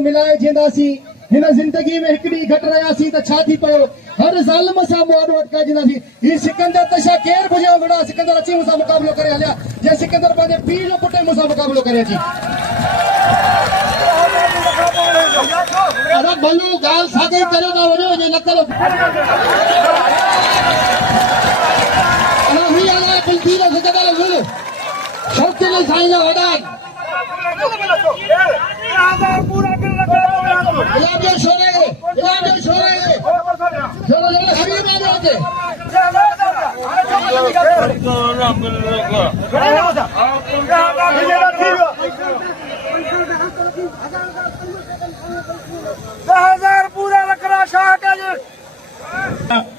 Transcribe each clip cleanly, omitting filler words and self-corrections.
नूं मिलाए जींदासी हिन जिंदगी में हिकड़ी घट रहियासी त छा थी पियो हर ज़ालिम सां मुआरो अटकाए जींदासी ही सिकंदर त छा केर बुझियो वड़ा सिकंदर अची मूंसां मुक़ाबिलो करे हलिया जे सिकंदर पंहिंजे पीउ जो पुटु मूंसां मुक़ाबिलो करे अची अरे भलू ॻाल्हि साॻी करे था वञो जे न करो अरे ही आला कुलथी जो सिकंदर गुल शौक़ीन साईं जा वॾा इलाजो छोरे हबीब बाबा के 10,000 पूरा लकड़ा शाह का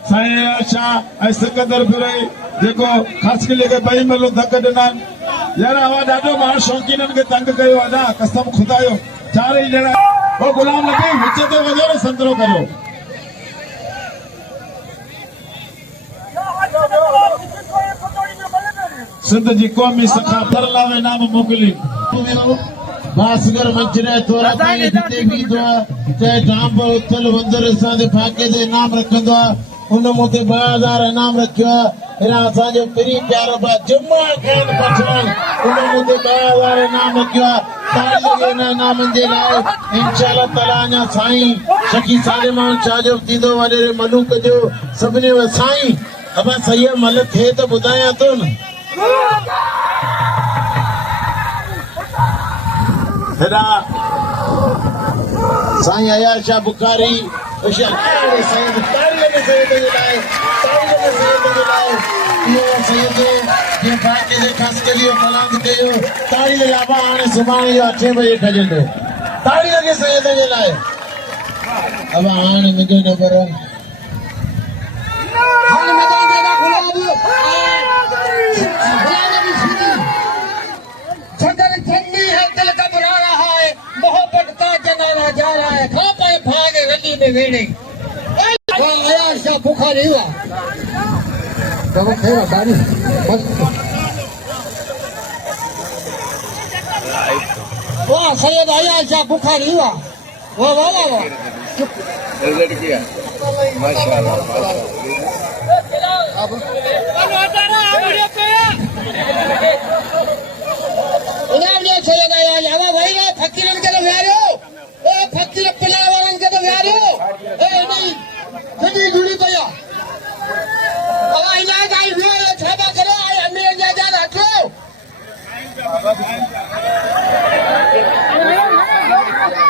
साईं शाह ऐं सिकंदर फिरई जेको ख़र्च के लेके बई मलो धक ॾिना यार हवा ॾाढो माण्हू शौक़ीननि खे तंग कयो अदा कसम खुदा जो चारई ॼणा ओ गुलाम नबी विच ते वञो न संतरो करियो सिंध जी क़ौमी सखा फरलावे नाम मोकिली बासगर मंचरे तोरा ताईं जिते भी दो चाहे डांब उथल वंदर सां दे फाके दे नाम रखंदो उन मोते 2000 इनाम रखियो एरा असांजो प्री प्यारो बा जुम्मा खान पठान उन मोते 2000 इनाम रखियो ताली लगे न इनामन जे लाइ इंशाअल्लाह ताला अञा साईं शकी सालिमान शाहजो थींदो वॾे मलूक जो सभिनी व साईं अबा सही मल थे त ॿुधायां थो न हेॾा साईं अयार शाह बुखारी ताड़ी लॻाबा हाणे सुभाणे 8 बजे खजंदो ताड़ी लॻे सैयद जे लाइ अब हाणे मुंहिंजो नंबर जंगल ठंडी है दिल घबरा रहा है मोहब्बत का जनाना जा रहा है खा पाए भागे रली में वेड़े आया शाह बुखारी हुआ जब खेरा गाड़ी बस वाह सैयद आया शाह बुखारी हुआ वाह वाह वाह वाह रिजल्ट किया माशाल्लाह इनाम लिया सैयद आया हवा भाई ना फकीरन के लोग यार